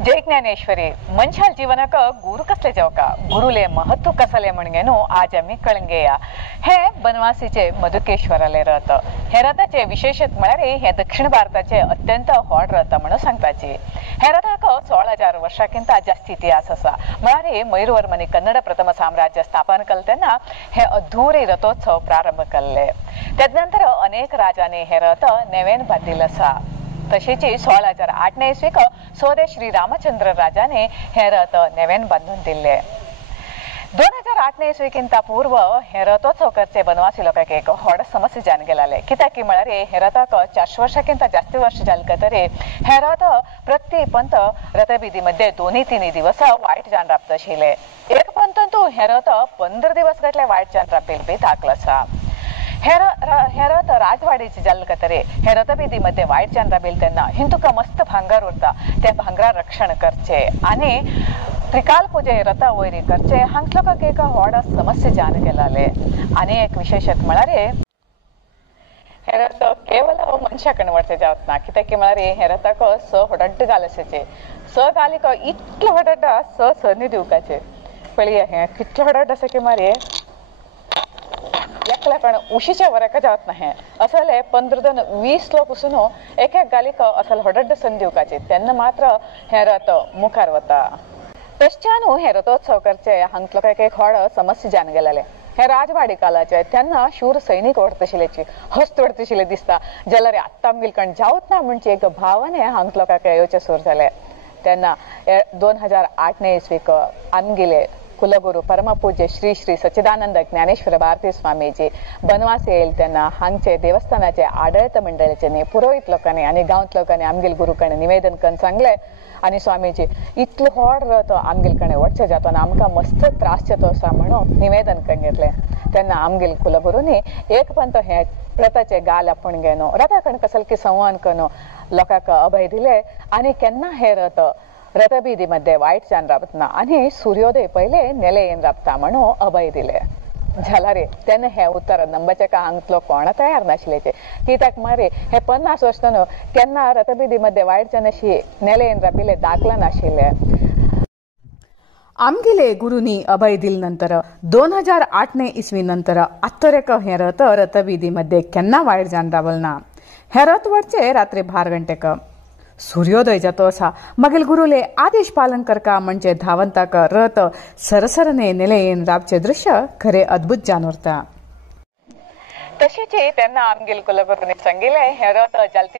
जय ज्ञानेश्वरी मनशाल जीवनाक गुरु कसले जावका गुरुले महत्व कसले म्हणगेनो आज आम्ही कळंगेया हे बनवासीचे मधुकेश्वराले रथ हे रथाचे विशेषत म्हळ्यार हे दक्षिण भारताचे अत्यंत व्हड रथ म्हणून सांगताची हे रथाक 16,000 वर्षांकिंत जास्त इतिहास असा म्हळ्यार मयूरवर्मनी कन्नड प्रथम साम्राज्य स्थापन केले तेन्ना हे अधुरी रथोत्सव प्रारंभ केले त्यानंतर अनेक राजांनी हे रथ नेवेन बांधिल असा तशेच 1608 इसवीक सोदे श्री रामचंद्र राजाने हे रथ नेवेन बांधून दिले 2008 इसवीकिंत पूर्व हे रथोत्सव करचे बनवासी लोकांक एक व्हड समस्या जावन गेलाले कित्याक म्हळ्यार हे रथाक 400 वर्षांकिंत जास्त वर्ष जाले तरी हे रथ प्रति पंत रथबिदी मध्ये 2-3 दिवस वायट जावन राबत आशिल्ले एक पंतंतू हे रथ 15 दिवस गटले वायट जावन राबेल बी दाखल आसा हे रथ राजवाडीचे जाल्ले तरी हे रथबिदी मध्ये वायट जावन राबेल तेन्ना हिंदूक मस्त भांगर उरता ते भांगरा रक्षण करचे आणि त्रिकाल पूजे रथा वैरी करचे हांगा लोकांक एक व्हड समस्या जावन गेलाले आणि एक विशेषत म्हळ्यार हे रथ केवल मनशा कडेन वरचे जावत ना कित्याक म्हळ्यार हे रथाक हडड्ड घाल आसाचे घालीक इतलो हडड्ड सनी दिवपाचे पळय हे कितलो हडड्ड आसा की म्हळ्यार एकल्याकडे उशीच्या वराक जावत ना हे असले 15-20 लोक उसून एक गालीक असल हडड्ड सण दिवपाचे तेन्ना मात्र हे रथ मुखार वता तशच्यान हे रथोत्सव करचे हांगा लोकांक एक व्हड समस्या जावन गेलाले हे राजवाडी कालाचे तेन्ना शूर सैनिक वडतशिलेची हस्त वडतशिले दिसता जाल्यार आत्ता आमगेलकण जावत ना म्हणजे एक भावने हांगा लोकांक येवचे सुरू जाले तेन्ना 2008 इसवीक आमगेले कुलगुरू परमपूज्य श्री श्री सच्चिदानंद ज्ञानेश्वर भारती स्वामीजी बनवास येईल तेन्ना हांगचे देवस्थानाचे आडळत मंडळाचे पुरोहित लोकांनी आणि गांवत लोकांनी आमगेल गुरुकडे निवेदन करून सांगले आणि स्वामीजी इतलो व्हड रथ आमगेल कडेन वचचे जातो आनी आमकां मस्त त्रास जातो असा म्हणून निवेदन करून घेतले तेन्ना आमगेल कुलगुरूनी एक पंत हे रथाचे गाल आपण घेनो रथा कडेन कसलकी संवाद करून लोकांक अभय दिले आणि केन्ना हे रथ रथबिदी मध्ये वायट जावन राबत ना आणि सूर्योदय पहिले नेले येवन राबता म्हणून अभय दिले जाल्यार तेन्ना हे उत्तर नंबरचे का हांगलो कोण तयार नाशिल्लेचे कित्याक मरे हे 50 वर्सां केन्ना रथबिदी मध्ये वायट जावन अशी नेले येवन राबिल्ले दाखला नाशिल्ले आमगेले गुरुनी अभय दिल नंतर 2008 इसवी नंतर आत्तरेक हे रथ रथबिदी मध्ये केन्ना वायट जावन राबल ना हे रथ वडचे रात्री 12 घंटेक सूर्योदय जातो असा मगेल गुरुले आदेश पालन करका म्हणजे धावंताक रथ सरसरने नेले येवन राबचे दृश्य खरे अद्भुत जावन उरता तशेंच तेन्ना आमगेल कुलगुरूनी सांगिल्ले हे रथ